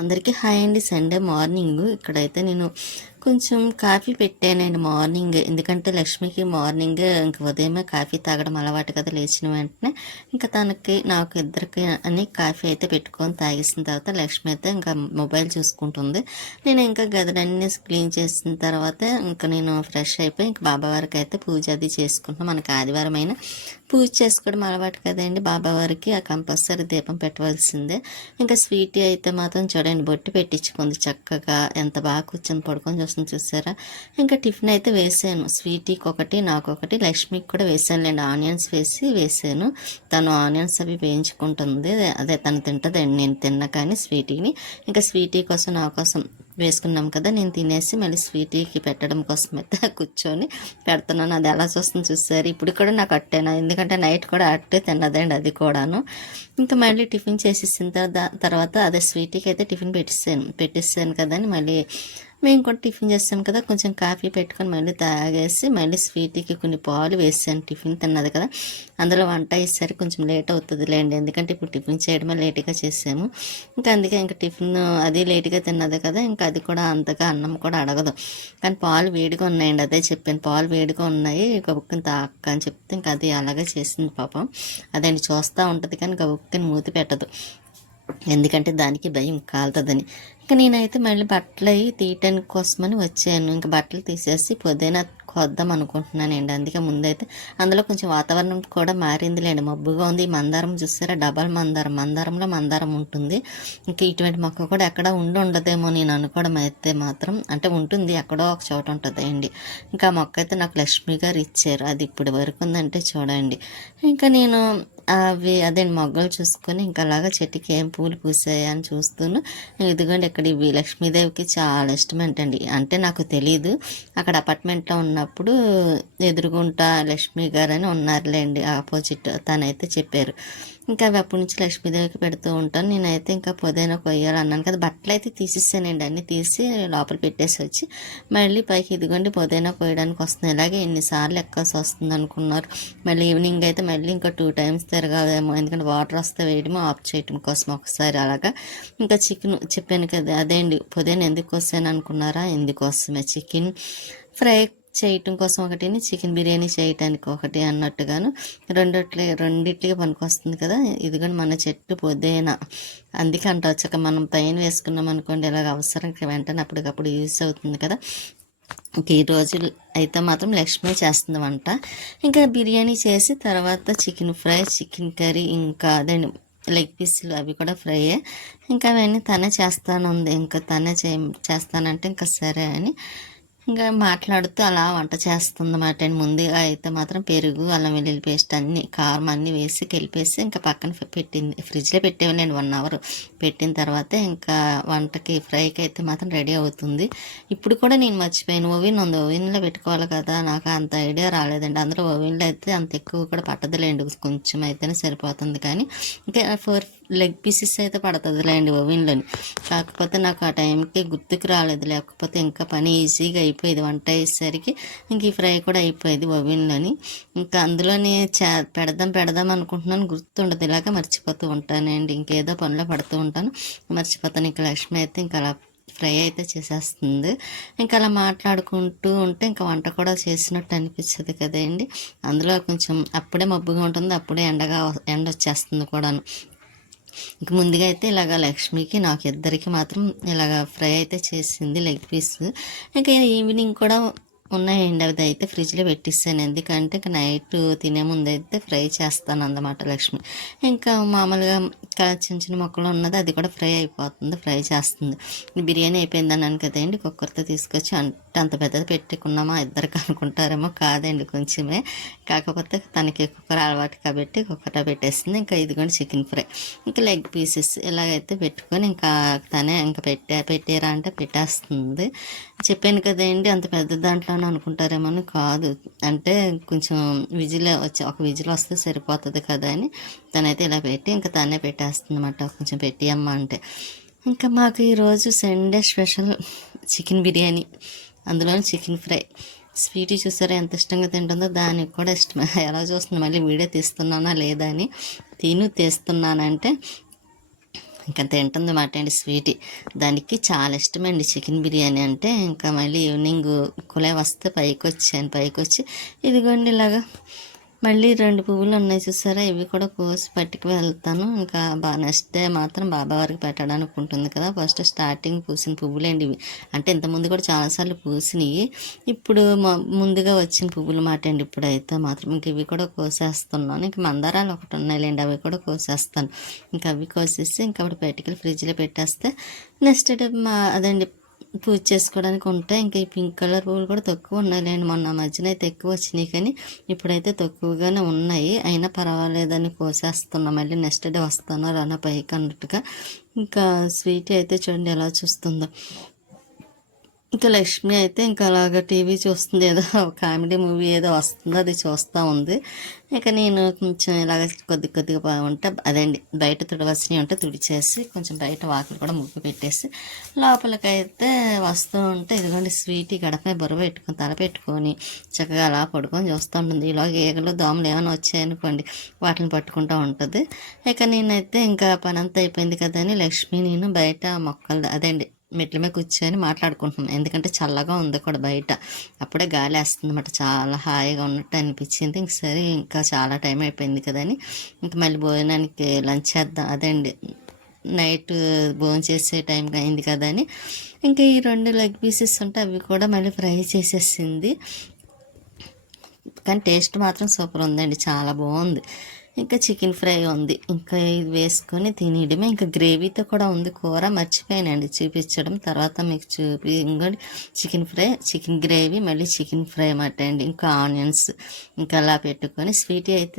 అందరికీ హాయ్ అండి. Sunday morning ఇక్కడైతే నేను కొంచెం కాఫీ పెట్టానండి మార్నింగ్. ఎందుకంటే లక్ష్మికి మార్నింగ్ ఇంక ఉదయమే కాఫీ తాగడం అలవాటు కదా, లేచిన వెంటనే ఇంకా తనకి నాకు ఇద్దరికి అని కాఫీ అయితే పెట్టుకొని తాగేసిన తర్వాత లక్ష్మి అయితే ఇంకా మొబైల్ చూసుకుంటుంది. నేను ఇంకా గదులన్నీ క్లీన్ చేసిన తర్వాత ఇంకా నేను ఫ్రెష్ అయిపోయి ఇంక బాబావారికి అయితే పూజ అది చేసుకుంటున్నాం. మనకి ఆదివారం అయినా పూజ చేసుకోవడం అలవాటు కదండి. బాబావారికి ఆ కంపల్సరీ దీపం పెట్టవలసిందే. ఇంకా స్వీటీ అయితే మాత్రం చూడండి బొట్టు పెట్టించుకుంది చక్కగా, ఎంత బాగా కూర్చొని పడుకొని చూస్తుంది చూసారా. ఇంకా టిఫిన్ అయితే వేసాను, స్వీటీకి ఒకటి నాకు ఒకటి లక్ష్మికి కూడా వేసానులేండి. ఆనియన్స్ వేసాను. తను ఆనియన్స్ అవి వేయించుకుంటుంది, అదే తను తింటుందండి, నేను తిన్నా కానీ స్వీటీని. ఇంకా స్వీటీ కోసం నా కోసం వేసుకున్నాం కదా, నేను తినేసి మళ్ళీ స్వీటీకి పెట్టడం కోసం అయితే కూర్చొని పెడుతున్నాను. అది ఎలా చూస్తుంది చూసారు. ఇప్పుడు కూడా నాకు అట్టేనా, ఎందుకంటే నైట్ కూడా అట్టే తిన్నదండి అది కూడాను. ఇంకా మళ్ళీ టిఫిన్ చేసేసిన తర్వాత అదే స్వీటీకి అయితే టిఫిన్ పెట్టిస్తాను కదా అని మళ్ళీ మేము కూడా టిఫిన్ చేస్తాం కదా, కొంచెం కాఫీ పెట్టుకొని మళ్ళీ తాగేసి మళ్ళీ స్వీటీకి కొన్ని పాలు వేసాను. టిఫిన్ తిన్నది కదా, అందులో వంట వేసేసరికి కొంచెం లేట్ అవుతుంది లేండి, ఎందుకంటే ఇప్పుడు టిఫిన్ చేయడమే లేట్గా చేసాము. ఇంకా అందుకే ఇంకా టిఫిన్ అది లేట్గా తిన్నది కదా, ఇంకా అది కూడా అంతగా అన్నం కూడా అడగదు. కానీ పాలు వేడిగా ఉన్నాయండి, అదే చెప్పాను, పాలు వేడిగా ఉన్నాయి గబుక్కుని తాక్క అని చెప్తే ఇంకా అది అలాగే చేసింది పాపం. అదండి చూస్తూ ఉంటుంది కానీ గబుక్కుని మూతి పెట్టదు, ఎందుకంటే దానికి భయం కాలుతుందని. ఇంకా నేనైతే మళ్ళీ బట్టలు అవి తీయటానికి కోసమని వచ్చాను. ఇంకా బట్టలు తీసేసి పొద్దున కొద్దాం అనుకుంటున్నానండి. అందుకే ముందైతే అందులో కొంచెం వాతావరణం కూడా మారిందిలేండి, మబ్బుగా ఉంది. ఈ మందారం చూసారా, డబల్ మందారంలో మందారం ఉంటుంది. ఇంకా ఇటువంటి మొక్క కూడా ఎక్కడ ఉండదేమో నేను అనుకోవడం అయితే మాత్రం, అంటే ఉంటుంది ఎక్కడో ఒక చోట ఉంటుంది అండి. ఇంకా మొక్క అయితే నాకు లక్ష్మి గారు ఇచ్చారు, అది ఇప్పుడు వరకు ఉందంటే చూడండి. ఇంకా నేను అవి అదే మొగ్గలు చూసుకొని ఇంకా అలాగా చెట్టుకి ఏం పూలు పూసాయి అని చూస్తూను, ఇదిగోండి ఇక్కడ ఇవి లక్ష్మీదేవికి చాలా ఇష్టమేంటండి. అంటే నాకు తెలీదు, అక్కడ అపార్ట్మెంట్లో ఉన్నప్పుడు ఎదురుగుంటా లక్ష్మీ గారు అని ఉన్నారులేండి ఆపోజిట్, తనైతే చెప్పారు. ఇంకా అవి అప్పటి నుంచి లక్ష్మీదేవికి పెడుతూ ఉంటాను. నేనైతే ఇంకా పుదీనా కొయ్యాలి అన్నాను కదా, బట్టలు అయితే తీసేసానండి, అన్నీ తీసి లోపల పెట్టేసి వచ్చి మళ్ళీ పైకి ఇదిగోండి పుదీనా కొయ్యడానికి వస్తుంది. ఇలాగే ఎన్నిసార్లు ఎక్కాల్సి వస్తుంది అనుకున్నారు. మళ్ళీ ఈవినింగ్ అయితే మళ్ళీ ఇంకా 2 times తిరగాలేమో, ఎందుకంటే వాటర్ వస్తే వేయడమో ఆఫ్ చేయడం కోసం ఒకసారి అలాగా. ఇంకా చికెన్ చెప్పాను కదా, అదే అండి పుదీనా ఎందుకు వస్తాను అనుకున్నారా, ఎందుకోసమే చికెన్ ఫ్రై చేయటం కోసం ఒకటిని, చికెన్ బిర్యానీ చేయటానికి ఒకటి అన్నట్టుగాను రెండిట్లకి పనికొస్తుంది కదా. ఇదిగోండి మన చెట్టు పుదీనా, అందుకే అంట వచ్చాక మనం పైన వేసుకున్నాం అనుకోండి ఇలాగ అవసరం వెంటనే అప్పటికప్పుడు యూస్ అవుతుంది కదా. ఇంక ఈ రోజు అయితే మాత్రం లక్ష్మి చేస్తుంది వంట. ఇంకా బిర్యానీ చేసి తర్వాత చికెన్ ఫ్రై, చికెన్ కర్రీ, ఇంకా అదే లెగ్ పీసులు అవి కూడా ఫ్రై. ఇంకా అవన్నీ తనే చేస్తానుంది, ఇంకా తనే చేస్తానంటే ఇంకా సరే అని ఇంకా మాట్లాడుతూ అలా వంట చేస్తుందన్నమాట. ముందుగా అయితే మాత్రం పెరుగు, అల్లం వెల్లుల్లి పేస్ట్ అన్నీ కారం అన్నీ వేసి కలిపేసి ఇంకా పక్కన పెట్టింది, ఫ్రిడ్జ్లో పెట్టేవాళ్ళండి 1 hour. పెట్టిన తర్వాత ఇంకా వంటకి ఫ్రైకి అయితే మాత్రం రెడీ అవుతుంది. ఇప్పుడు కూడా నేను మర్చిపోయాను, ఓవెన్ ఉంది, ఓవెన్లో పెట్టుకోవాలి కదా, నాకు అంత ఐడియా రాలేదండి. అందులో ఓవెన్లో అయితే అంత ఎక్కువ కూడా పట్టదులేండి, కొంచెం అయితేనే సరిపోతుంది. కానీ ఇంకా 4 లెగ్ పీసెస్ అయితే పడుతుందిలేండి ఓవెన్లోని. కాకపోతే నాకు ఆ టైంకి గుర్తుకు రాలేదు, లేకపోతే ఇంకా పని ఈజీగా అయిపోయేది వంట అయ్యేసరికి. ఇంక ఈ ఫ్రై కూడా అయిపోయేది ఓవెన్లోని. ఇంకా అందులోనే పెడదాం అనుకుంటున్నాను, గుర్తుండదు, ఇలాగ మర్చిపోతూ ఉంటానండి, ఇంకేదో పనిలో పడుతూ ఉంటాను, మర్చిపోతాను. ఇంకా లక్ష్మి అయితే ఇంకా అలా ఫ్రై అయితే చేసేస్తుంది. ఇంకా అలా మాట్లాడుకుంటూ ఉంటే ఇంకా వంట కూడా చేసినట్టు అనిపించదు కదండి. అందులో కొంచెం అప్పుడే మబ్బుగా ఉంటుంది, అప్పుడే ఎండ వచ్చేస్తుంది కూడాను. ఇంక ముందుగా అయితే ఇలాగ లక్ష్మికి నాకు ఇద్దరికి మాత్రం ఇలాగ ఫ్రై అయితే చేసింది లెగ్ పీస్. ఇంకా ఈవినింగ్ కూడా ఉన్నాయండి, అది అయితే ఫ్రిడ్జ్లో పెట్టిస్తాను, ఎందుకంటే ఇంకా నైట్ తినే ముందు అయితే ఫ్రై చేస్తాను అన్నమాట లక్ష్మి. ఇంకా మామూలుగా చిన్న చిన్న మొక్కలు ఉన్నది, అది కూడా ఫ్రై అయిపోతుంది, ఫ్రై చేస్తుంది. బిర్యానీ అయిపోయింది అన్నాను కదండి, కుక్కర్తో తీసుకొచ్చి అంటే అంత పెద్దది పెట్టుకున్నామా ఇద్దరికి అనుకుంటారేమో, కాదండి కొంచెమే, కాకపోతే తనకి కుక్కర్ అలవాటు కాబట్టి కుక్కర్లో పెట్టేస్తుంది. ఇంకా ఇదిగోండి చికెన్ ఫ్రై, ఇంకా లెగ్ పీసెస్ ఇలాగైతే పెట్టుకొని ఇంకా తనే ఇంకా పెట్టారా అంటే పెట్టేస్తుంది. చెప్పాను కదండి అంత పెద్ద దాంట్లోనే అనుకుంటారేమో, కాదు, అంటే కొంచెం ఒక విజిల్ వస్తే సరిపోతుంది కదా అని తనైతే ఇలా పెట్టి ఇంకా తనే పెట్టేస్తుంది అన్నమాట, కొంచెం పెట్టి అమ్మ అంటే. ఇంకా మాకు ఈరోజు సండే స్పెషల్ చికెన్ బిర్యానీ, అందులో చికెన్ ఫ్రై. స్వీటీ చూసారా ఎంత ఇష్టంగా తింటుందో, దానికి కూడా ఇష్టం. ఎలా చూస్తుంది మళ్ళీ వీడియో తీస్తున్నానా లేదా అని, తీస్తున్నానంటే ఇంకా తింటుందన్నమాట అండి స్వీటీ. దానికి చాలా ఇష్టమండి చికెన్ బిర్యానీ అంటే. ఇంకా మళ్ళీ ఈవినింగ్ కులే వస్తే పైకొచ్చి ఇదిగోండి ఇలాగా మళ్ళీ 2 పువ్వులు ఉన్నాయి చూసారా, ఇవి కూడా కోసి పట్టుకు వెళ్తాను. ఇంకా నెక్స్ట్ డే మాత్రం బాబా వారికి పెట్టడానికి ఉంటుంది కదా. ఫస్ట్ స్టార్టింగ్ పూసిన పువ్వులేండి ఇవి. అంటే ఇంతకుముందు కూడా చాలాసార్లు పూసినవి, ఇప్పుడు ముందుగా వచ్చిన పువ్వులు మాట అండి. ఇప్పుడైతే మాత్రం ఇంక ఇవి కూడా కోసేస్తున్నాను. ఇంక మందారాలు ఒకటి ఉన్నాయిలేండి, అవి కూడా కోసేస్తాను. ఇంకా అవి కోసేసి ఇంకా అప్పుడు పెట్టుకెళ్ళి ఫ్రిడ్జ్లో పెట్టేస్తే నెక్స్ట్ డే అదండి పూజ చేసుకోవడానికి ఉంటాయి. ఇంకా ఈ పింక్ కలర్ పువ్వులు కూడా తక్కువ ఉన్నాయిలేండి. మొన్న మధ్యన అయితే ఎక్కువ వచ్చినాయి, కానీ ఇప్పుడైతే తక్కువగానే ఉన్నాయి. అయినా పర్వాలేదని కోసేస్తున్నాం. మళ్ళీ నెక్స్ట్ డే వస్తాను రానా పైకి అన్నట్టుగా. ఇంకా స్వీట్ అయితే చూడండి ఎలా చూస్తుందో. ఇంకా లక్ష్మి అయితే ఇంకా అలాగ టీవీ చూస్తుంది, ఏదో కామెడీ మూవీ ఏదో వస్తుందో అది చూస్తూ ఉంది. ఇక నేను కొంచెం ఇలాగ కొద్దిగా ఉంటే అదండి బయట తుడవలసినవి ఉంటే తుడిచేసి కొంచెం బయట వాకిలు కూడా ముగ్గు పెట్టేసి లోపలికైతే వస్తూ ఉంటే ఇదిగోండి స్వీటీ గడపై బుర్ర పెట్టుకొని తల పెట్టుకొని చక్కగా అలా పడుకొని చూస్తూ ఉంటుంది. ఇలాగ ఈగలు దోమలు ఏమైనా వచ్చాయనుకోండి వాటిని పట్టుకుంటూ ఉంటుంది. ఇక నేనైతే ఇంకా పని అంతా అయిపోయింది కదా అని లక్ష్మి నేను బయట మొక్కలు అదండి మెట్ల మీద కూర్చొని మాట్లాడుకుంటున్నాం. ఎందుకంటే చల్లగా ఉంది కూడా బయట, అప్పుడే గాలి వేస్తుంది అన్నమాట. చాలా హాయిగా ఉన్నట్టు అనిపించింది. ఇంక సరే ఇంకా చాలా టైం అయిపోయింది కదా అని ఇంకా మళ్ళీ భోజనానికి లంచ్ చేద్దాం అదండి నైట్ భోజనం చేసే టైం అయింది కదా అని ఇంకా ఈ 2 లెగ్ పీసెస్ ఉంటే అవి కూడా మళ్ళీ ఫ్రై చేసేసింది. కానీ టేస్ట్ మాత్రం సూపర్ ఉందండి, చాలా బాగుంది. ఇంకా చికెన్ ఫ్రై ఉంది, ఇంకా ఇది వేసుకొని తినేయడమే. ఇంకా గ్రేవీతో కూడా ఉంది కూర, మర్చిపోయానండి చూపించడం. తర్వాత మీకు ఇంకోటి చికెన్ గ్రేవీ మళ్ళీ చికెన్ ఫ్రై అన్నమాట అండి. ఇంకా ఆనియన్స్ ఇంకా అలా పెట్టుకొని స్వీటీ అయితే